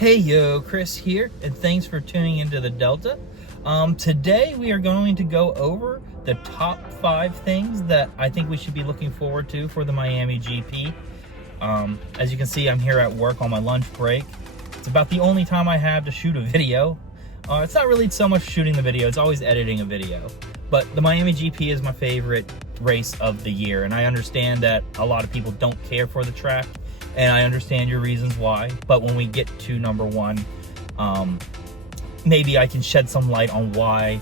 Hey yo, Chris here, and thanks for tuning into the Delta. Today we are going to go over the top 5 things that I think we should be looking forward to for the Miami GP. As you can see, I'm here at work on my lunch break. It's about the only time I have to shoot a video. It's not really so much shooting the video, it's always editing a video. But the Miami GP is my favorite race of the year, and I understand that a lot of people don't care for the track. And I understand your reasons why, but when we get to number 1, maybe I can shed some light on why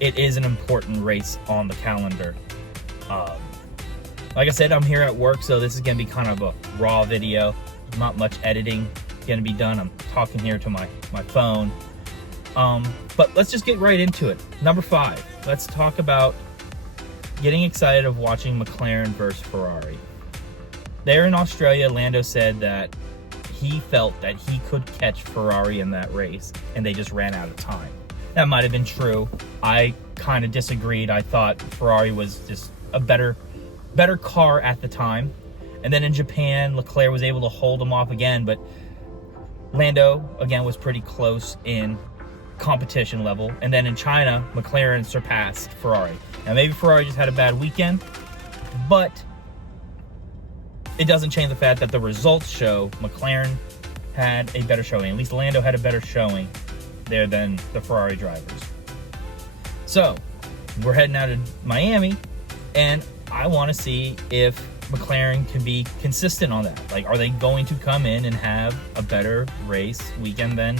it is an important race on the calendar. Like I said, I'm here at work, so this is going to be kind of a raw video. Not much editing going to be done. I'm talking here to my phone. But let's just get right into it. Number 5, let's talk about getting excited of watching McLaren versus Ferrari. There in Australia, Lando said that he felt that he could catch Ferrari in that race, and they just ran out of time. That might have been true. I kind of disagreed. I thought Ferrari was just a better car at the time. And then in Japan, Leclerc was able to hold him off again, but Lando, again, was pretty close in competition level. And then in China, McLaren surpassed Ferrari. Now, maybe Ferrari just had a bad weekend, but it doesn't change the fact that the results show McLaren had a better showing. At least Lando had a better showing there than the Ferrari drivers. So, we're heading out of Miami, and I want to see if McLaren can be consistent on that. Like, are they going to come in and have a better race weekend than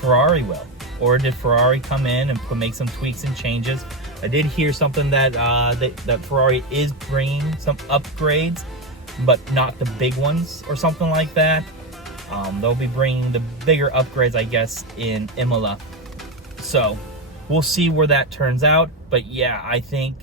Ferrari will? Or did Ferrari come in and make some tweaks and changes? I did hear something that that Ferrari is bringing some upgrades, but not the big ones or something like that. They'll be bringing the bigger upgrades, I guess, in Imola. So we'll see where that turns out. But yeah, I think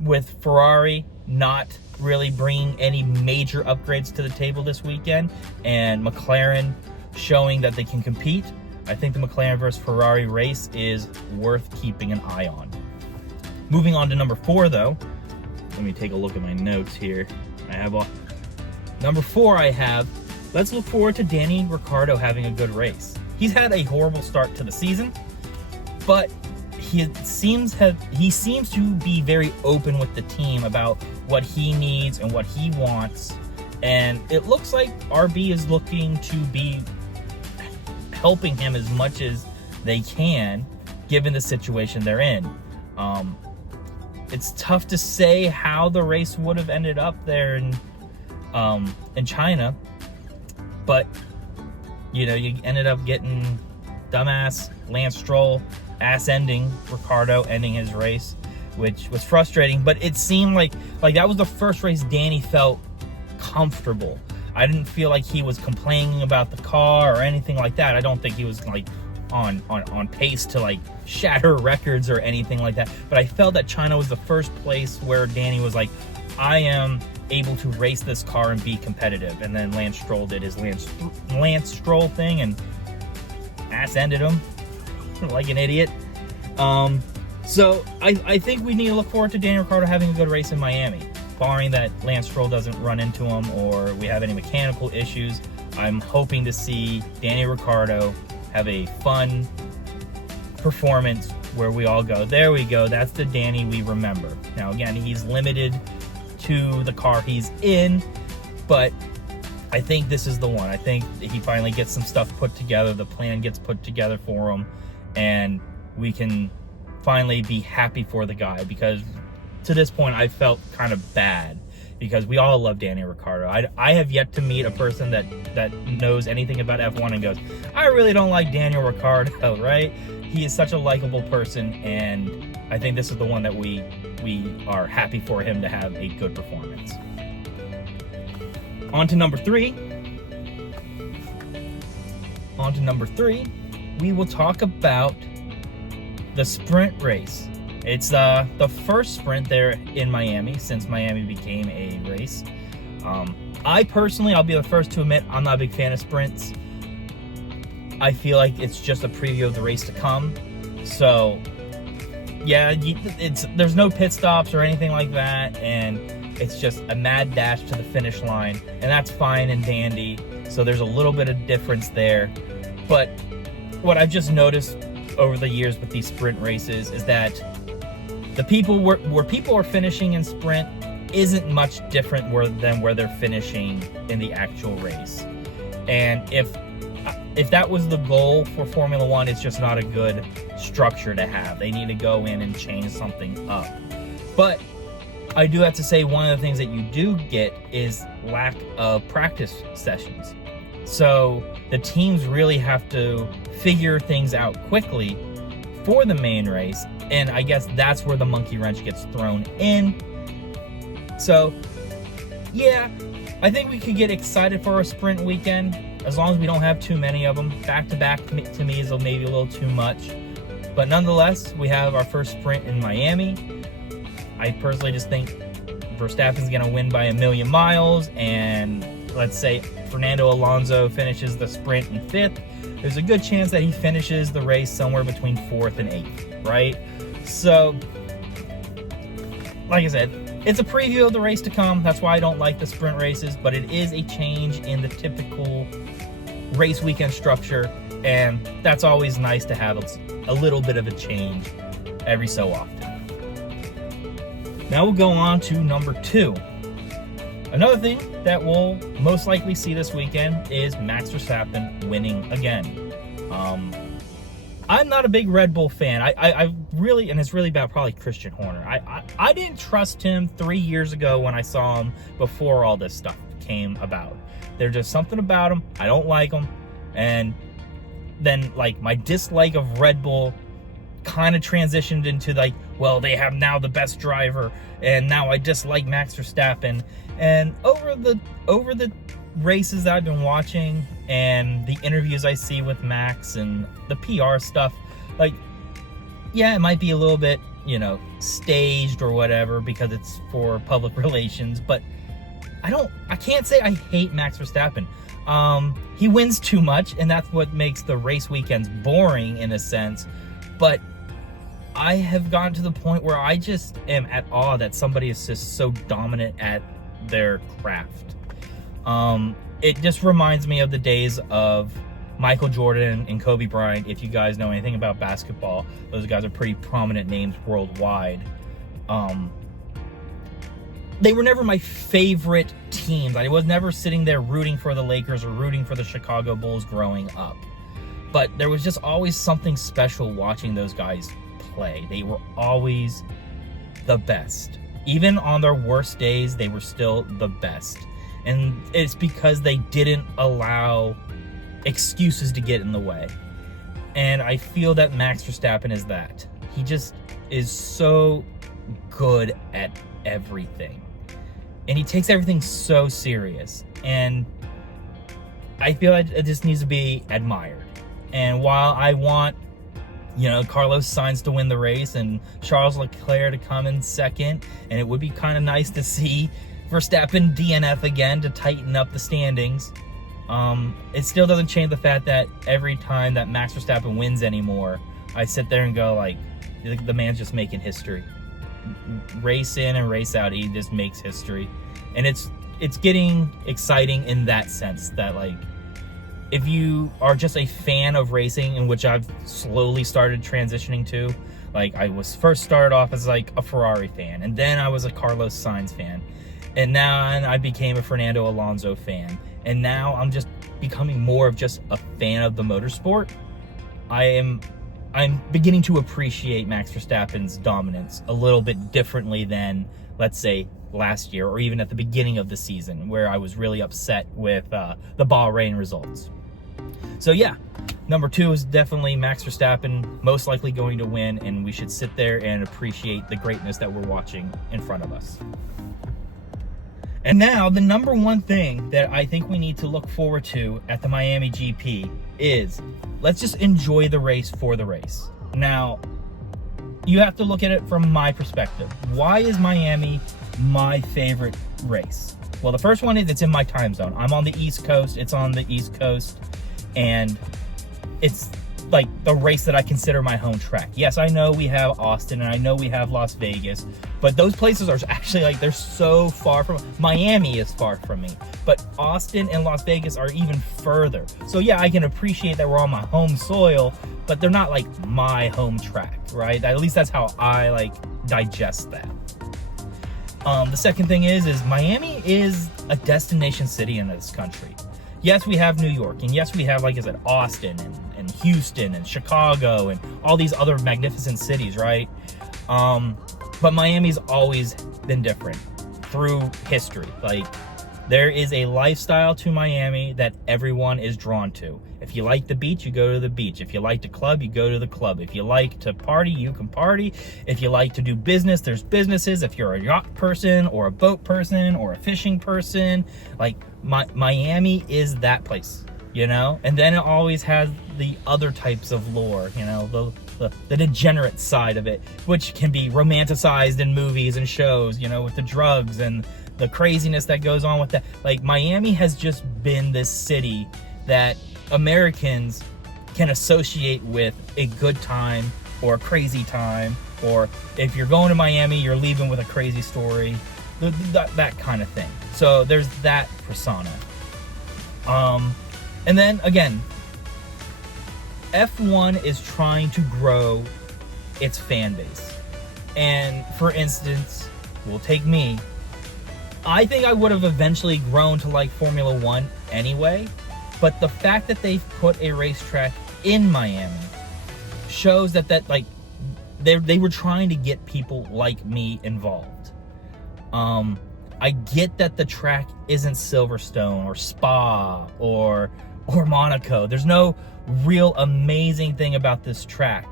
with Ferrari not really bringing any major upgrades to the table this weekend, and McLaren showing that they can compete, I think the McLaren versus Ferrari race is worth keeping an eye on. Moving on to number 4, though. Let me take a look at my notes here. I have number 4. Let's look forward to Danny Ricciardo having a good race. He's had a horrible start to the season, but he seems to be very open with the team about what he needs and what he wants, and it looks like RB is looking to be helping him as much as they can, given the situation they're in. It's tough to say how the race would have ended up there in China, but you know, you ended up getting dumbass Lance Stroll ass-ending Ricciardo, ending his race, which was frustrating. But it seemed like that was the first race Danny felt comfortable. I didn't feel like he was complaining about the car or anything like that. I don't think he was like on pace to like shatter records or anything like that, but I felt that China was the first place where Danny was like, I am able to race this car and be competitive. And then Lance Stroll did his Lance Stroll thing and ass-ended him like an idiot. So I think we need to look forward to Danny Ricciardo having a good race in Miami, barring that Lance Stroll doesn't run into him or we have any mechanical issues. I'm hoping to see Danny Ricciardo have a fun performance where we all go, there we go, that's the Danny we remember. Now again, he's limited to the car he's in, but I think this is the one. I think he finally gets some stuff put together, the plan gets put together for him, and we can finally be happy for the guy, because to this point I felt kind of bad, because we all love Danny Ricciardo. I have yet to meet a person that knows anything about F1 and goes, I really don't like Daniel Ricciardo, right? He is such a likable person, and I think this is the one that we are happy for him to have a good performance. On to number 3. We will talk about the sprint race. It's the first sprint there in Miami since Miami became a race. I personally, I'll be the first to admit, I'm not a big fan of sprints. I feel like it's just a preview of the race to come. So, yeah, there's no pit stops or anything like that, and it's just a mad dash to the finish line, and that's fine and dandy. So there's a little bit of difference there. But what I've just noticed over the years with these sprint races is that the people where people are finishing in sprint isn't much different than where they're finishing in the actual race. And if that was the goal for Formula One, it's just not a good structure to have. They need to go in and change something up. But I do have to say, one of the things that you do get is lack of practice sessions. So the teams really have to figure things out quickly for the main race, and I guess that's where the monkey wrench gets thrown in. So yeah, I think we could get excited for a sprint weekend as long as we don't have too many of them. Back to back to me is maybe a little too much, but nonetheless, we have our first sprint in Miami. I personally just think Verstappen's going to win by 1,000,000 miles, and let's say Fernando Alonso finishes the sprint in 5th. There's a good chance that he finishes the race somewhere between 4th and 8th, right? So, like I said, it's a preview of the race to come. That's why I don't like the sprint races, but it is a change in the typical race weekend structure, and that's always nice to have a little bit of a change every so often. Now we'll go on to number 2. Another thing that we'll most likely see this weekend is Max Verstappen winning again. I'm not a big Red Bull fan. I really, and it's really about probably Christian Horner. I didn't trust him 3 years ago when I saw him before all this stuff came about. There's just something about him. I don't like him. And then like my dislike of Red Bull kind of transitioned into like, well, they have now the best driver, and now I dislike Max Verstappen. And over the races that I've been watching and the interviews I see with Max and the PR stuff, like, yeah, it might be a little bit, staged or whatever because it's for public relations, but I can't say I hate Max Verstappen. He wins too much, and that's what makes the race weekends boring in a sense, but I have gotten to the point where I just am at awe that somebody is just so dominant at their craft. It just reminds me of the days of Michael Jordan and Kobe Bryant. If you guys know anything about basketball, those guys are pretty prominent names worldwide. They were never my favorite teams. I was never sitting there rooting for the Lakers or rooting for the Chicago Bulls growing up. But there was just always something special watching those guys play. They were always the best. Even on their worst days, they were still the best. And it's because they didn't allow excuses to get in the way. And I feel that Max Verstappen is that. He just is so good at everything. And he takes everything so serious. And I feel like it just needs to be admired. And while I want, Carlos Sainz to win the race and Charles Leclerc to come in second, and it would be kind of nice to see Verstappen DNF again to tighten up the standings, it still doesn't change the fact that every time that Max Verstappen wins anymore, I sit there and go like, the man's just making history. Race in and race out, he just makes history. And it's getting exciting in that sense that, like, if you are just a fan of racing, in which I've slowly started transitioning to, like, I was first started off as like a Ferrari fan, and then I was a Carlos Sainz fan, and now I became a Fernando Alonso fan, and now I'm just becoming more of just a fan of the motorsport. I'm beginning to appreciate Max Verstappen's dominance a little bit differently than, let's say, last year, or even at the beginning of the season, where I was really upset with the Bahrain results. So yeah, number 2 is definitely Max Verstappen, most likely going to win, and we should sit there and appreciate the greatness that we're watching in front of us. And now, the number 1 thing that I think we need to look forward to at the Miami GP is, let's just enjoy the race for the race. Now, you have to look at it from my perspective. Why is Miami my favorite race? Well, the first one is it's in my time zone. I'm on the East Coast, it's on the East Coast, and it's like the race that I consider my home track. Yes, I know we have Austin and I know we have Las Vegas, but those places are actually like, they're so far from, Miami is far from me, but Austin and Las Vegas are even further. So yeah, I can appreciate that we're on my home soil, but they're not like my home track, right? At least that's how I like digest that. The second thing is Miami is a destination city in this country. Yes, we have New York, and yes, we have, like I said, Austin and Houston and Chicago and all these other magnificent cities, right? But Miami's always been different through history. Like, there is a lifestyle to Miami that everyone is drawn to. If you like the beach, you go to the beach. If you like to club, you go to the club. If you like to party, you can party. If you like to do business, there's businesses. If you're a yacht person or a boat person or a fishing person, like Miami is that place, you know? And then it always has the other types of lore, you know, the degenerate side of it, which can be romanticized in movies and shows, you know, with the drugs and the craziness that goes on with that. Like, Miami has just been this city that Americans can associate with a good time or a crazy time, or if you're going to Miami, you're leaving with a crazy story, that kind of thing. So there's that persona. And then again, F1 is trying to grow its fan base. And for instance, we'll take me. I think I would have eventually grown to like Formula One anyway, but the fact that they've put a racetrack in Miami shows that like they were trying to get people like me involved. I get that the track isn't Silverstone or Spa or Monaco. There's no real amazing thing about this track.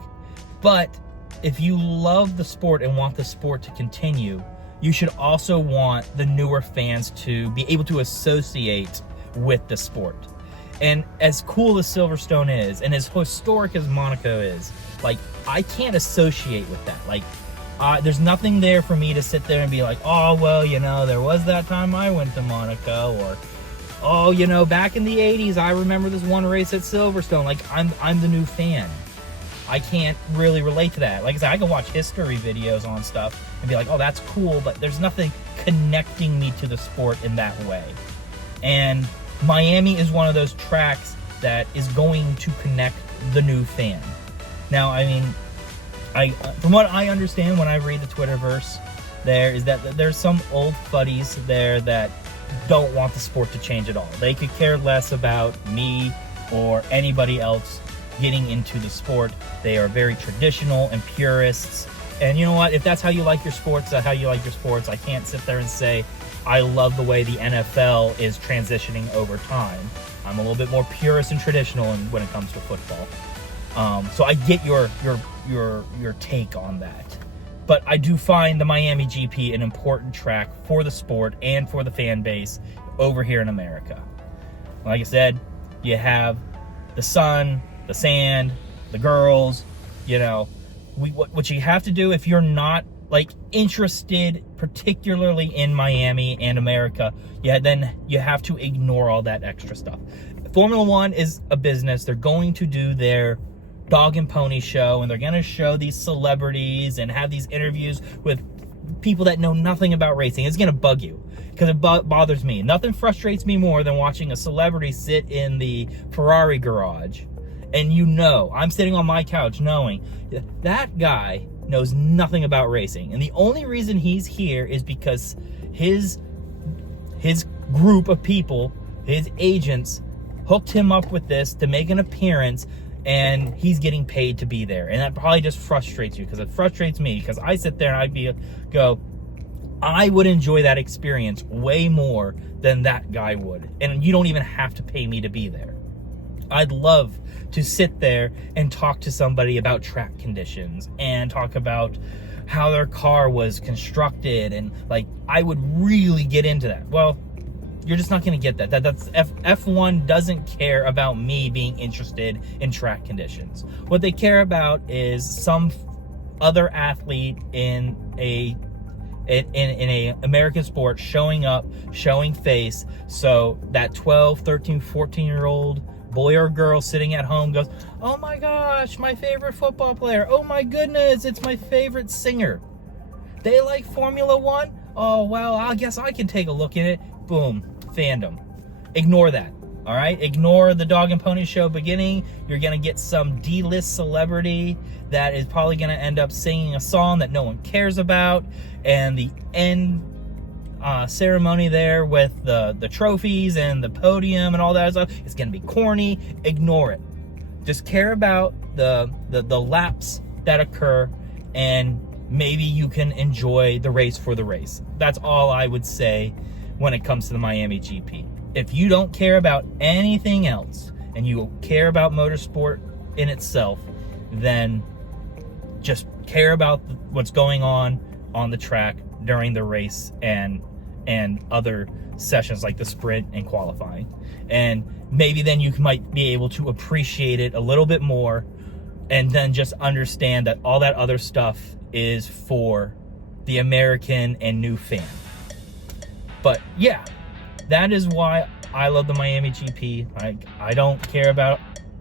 But if you love the sport and want the sport to continue, you should also want the newer fans to be able to associate with the sport. And as cool as Silverstone is, and as historic as Monaco is, like, I can't associate with that. Like, there's nothing there for me to sit there and be like, oh, well, you know, there was that time I went to Monaco, or, oh, you know, back in the 80s, I remember this one race at Silverstone. Like, I'm the new fan. I can't really relate to that. Like I said, I can watch history videos on stuff and be like, oh, that's cool, but there's nothing connecting me to the sport in that way. And Miami is one of those tracks that is going to connect the new fan. Now, I mean, from what I understand when I read the Twitterverse, there is that there's some old buddies there that don't want the sport to change at all. They could care less about me or anybody else getting into the sport. They are very traditional and purists. And you know what? If that's how you like your sports, that's how you like your sports. I can't sit there and say, I love the way the NFL is transitioning over time. I'm a little bit more purist and traditional when it comes to football. So I get your take on that. But I do find the Miami GP an important track for the sport and for the fan base over here in America. Like I said, you have the sun, the sand, the girls, you know. What you have to do if you're not like interested particularly in Miami and America, then you have to ignore all that extra stuff. Formula One is a business. They're going to do their dog and pony show, and they're going to show these celebrities and have these interviews with people that know nothing about racing. It's going to bug you because it bothers me. Nothing frustrates me more than watching a celebrity sit in the Ferrari garage, and you know, I'm sitting on my couch knowing that guy knows nothing about racing, and the only reason he's here is because his group of people, his agents, hooked him up with this to make an appearance, and he's getting paid to be there. And that probably just frustrates you, because it frustrates me, because I sit there and I would enjoy that experience way more than that guy would, and you don't even have to pay me to be there. I'd love to sit there and talk to somebody about track conditions and talk about how their car was constructed, and like, I would really get into that. Well, you're just not going to get that. That's F1 doesn't care about me being interested in track conditions. What they care about is some other athlete in a American sport showing up, showing face, so that 12, 13, 14-year-old boy or girl sitting at home goes, oh my gosh, my favorite football player. Oh my goodness, it's my favorite singer. They like Formula One? Oh, well, I guess I can take a look at it. Boom, fandom. Ignore that, all right? Ignore the Dog and Pony Show beginning. You're going to get some D-list celebrity that is probably going to end up singing a song that no one cares about. And the end ceremony there with the trophies and the podium and all that stuff, it's going to be corny. Ignore it. Just care about the laps that occur, and maybe you can enjoy the race for the race. That's all I would say when it comes to the Miami GP. If you don't care about anything else and you care about motorsport in itself, then just care about what's going on the track during the race and other sessions like the sprint and qualifying. And maybe then you might be able to appreciate it a little bit more, and then just understand that all that other stuff is for the American and new fan. But yeah, that is why I love the Miami GP. I don't care about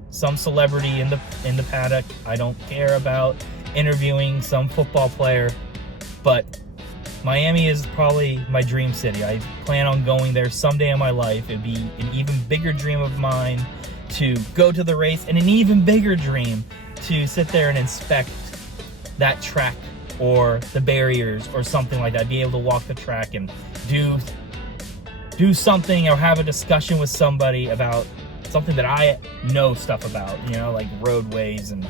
some celebrity in the paddock. I don't care about interviewing some football player. But Miami is probably my dream city. I plan on going there someday in my life. It'd be an even bigger dream of mine to go to the race, and an even bigger dream to sit there and inspect that track or the barriers or something like that. Be able to walk the track and do something or have a discussion with somebody about something that I know stuff about, you know, like roadways and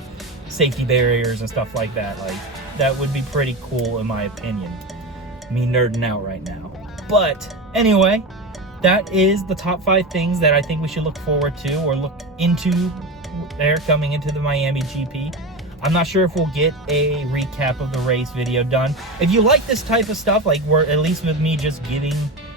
safety barriers and stuff like that. Like, that would be pretty cool in my opinion. Me nerding out right now. But anyway, that is the top 5 things that I think we should look forward to or look into there coming into the Miami GP. I'm not sure if we'll get a recap of the race video done. If you like this type of stuff, like we're at least with me just getting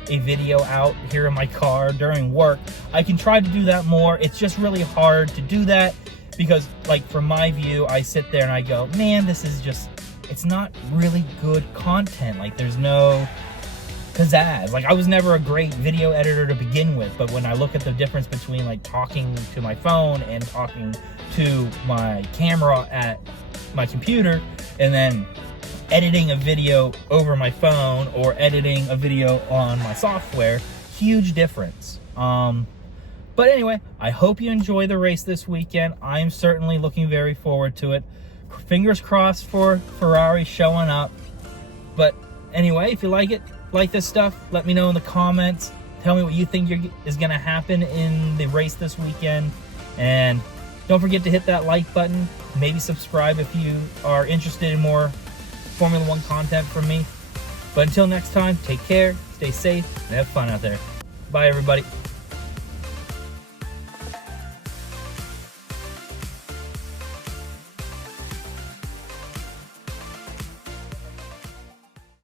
a video out here in my car during work, I can try to do that more. It's just really hard to do that because, like, from my view, I sit there and I go, man, this is just, it's not really good content. Like, there's no pizzazz. Like, I was never a great video editor to begin with, but when I look at the difference between like talking to my phone and talking to my camera at my computer, and then editing a video over my phone or editing a video on my software, huge difference. But anyway, I hope you enjoy the race this weekend. I'm certainly looking very forward to it. Fingers crossed for Ferrari showing up. But anyway, if you like this stuff, let me know in the comments. Tell me what you think is going to happen in the race this weekend. And don't forget to hit that like button. Maybe subscribe if you are interested in more Formula One content from me. But until next time, take care, stay safe, and have fun out there. Bye, everybody.